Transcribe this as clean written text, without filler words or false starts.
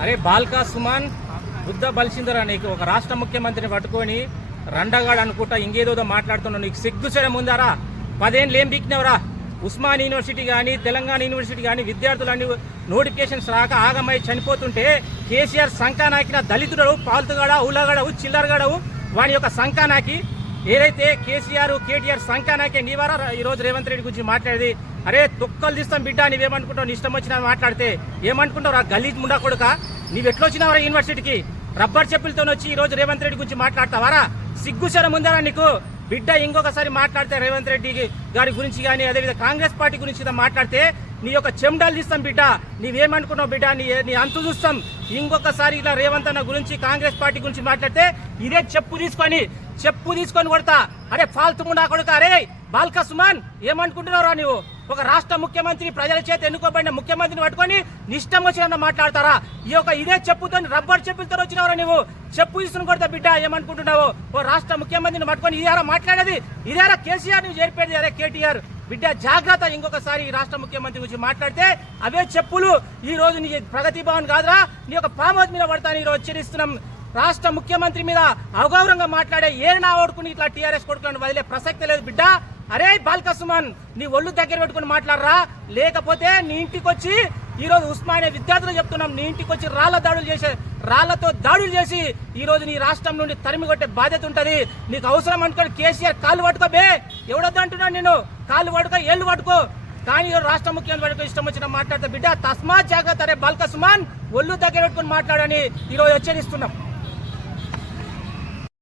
అరే బాల్కా సుమన్ బుద్ధ బలిసిందరా నీకు. ఒక రాష్ట్ర ముఖ్యమంత్రిని పట్టుకొని రండగాడు అనుకుంటా ఇంకేదో మాట్లాడుతున్నావు. నీకు సిగ్గుచడం ఉందారా? 10 ఏళ్ళు ఏం బీక్నవరా? ఉస్మాన్ యూనివర్సిటీ కానీ తెలంగాణ యూనివర్సిటీ కానీ విద్యార్థులన్నీ నోటిఫికేషన్స్ రాక ఆగమై చనిపోతుంటే కేసీఆర్ సంకానాకిన దళితుడు పాల్తుగాడ ఊలగాడవు చిల్లరగాడవు వాని యొక్క సంకానాకి ఏదైతే కేసీఆర్ కేటీఆర్ సంకానాకే నీవారా ఈరోజు రేవంత్ రెడ్డి గురించి మాట్లాడేది? అరే తొక్కలు తీస్తాం బిడ్డ, నీవేమనుకుంటావు? నీ ఇష్టం వచ్చినా మాట్లాడితే ఏమనుకుంటావు? రా గలీజ్ ముండా కొడుక, నీవెట్లొచ్చినావరా యూనివర్సిటీకి? రబ్బర్ చెప్పులతో వచ్చి ఈ రోజు రేవంత్ రెడ్డి గురించి మాట్లాడతావారా? సిగ్గుశరం ఉందారా నీకు? బిడ్డ ఇంకొకసారి మాట్లాడితే రేవంత్ రెడ్డి గారి గురించి కానీ అదేవిధంగా కాంగ్రెస్ పార్టీ గురించి మాట్లాడితే నీ యొక్క చెండాలు తీస్తాం బిడ్డ. నీవేమనుకున్నావు బిడ్డ? నీ అంతు చూస్తాం. ఇంకొకసారి ఇలా రేవంత్ అన్న గురించి కాంగ్రెస్ పార్టీ గురించి మాట్లాడితే ఇదే చెప్పు తీసుకొని కొడతా. అరే ఫాల్తు ముండా కొడుక. అరే బాల్కా సుమన్ ఏమనుకుంటున్నారా నీవు? ఒక రాష్ట్ర ముఖ్యమంత్రి ప్రజల చేత ఎన్నుకోబడిన ముఖ్యమంత్రిని పట్టుకొని నిష్టం వచ్చిన మాట్లాడతారా? ఇదే చెప్పుతో రబ్బర్ చెప్పులతో వచ్చినవరా నీవు? చెప్పు తీసుకుని కొడతా బిడ్డ. ఏమనుకుంటున్నావు? ఓ రాష్ట్ర ముఖ్యమంత్రిని పట్టుకొని ఇదేరా మాట్లాడేది? ఇదేరా కేసీఆర్ నువ్వు చేరిపోయేది? అరే కేటీఆర్ బిడ్డ జాగ్రత్త, ఇంకొకసారి ఈ రాష్ట్ర ముఖ్యమంత్రి గురించి మాట్లాడితే అవే చెప్పులు ఈ రోజు నీ ప్రగతి భవన్ కాదురా నీ యొక్క ఫామ్ హౌస్ మీద పడతాను ఈరోజు హెచ్చరిస్తున్నాం. రాష్ట్ర ముఖ్యమంత్రి మీద అగౌరవంగా మాట్లాడే ఏ నా ఓడుకుని ఇట్లా టీఆర్ఎస్ కొడుకులను వదిలే ప్రసక్తి లేదు బిడ్డ. అరే బాల్కా సుమన్ నీ ఒళ్ళు దగ్గర పెట్టుకుని మాట్లాడరా, లేకపోతే నీ ఇంటికి వచ్చి ఈ రోజు ఉస్మానియా విద్యార్థులు చెప్తున్నాం, నీ ఇంటికి వచ్చి రాళ్లతో దాడులు చేసి ఈ రోజు నీ రాష్ట్రం నుండి తరిమి కొట్టే బాధ్యత ఉంటది. నీకు అవసరం అనుకోని కేసీఆర్ కాళ్ళు పట్టుకోబే, ఎవడొద్దు అంటున్నాను నేను. కాళ్ళు పట్టుకో, ఏళ్ళు పట్టుకో, కానీ రాష్ట్ర ముఖ్యమంత్రి ఇష్టం వచ్చిన మాట్లాడితే బిడ్డ తస్మాత్ జాగ్రత్త. అరే బాల్కా సుమన్ ఒళ్ళు దగ్గర పెట్టుకుని మాట్లాడని ఈరోజు హెచ్చరిస్తున్నాం.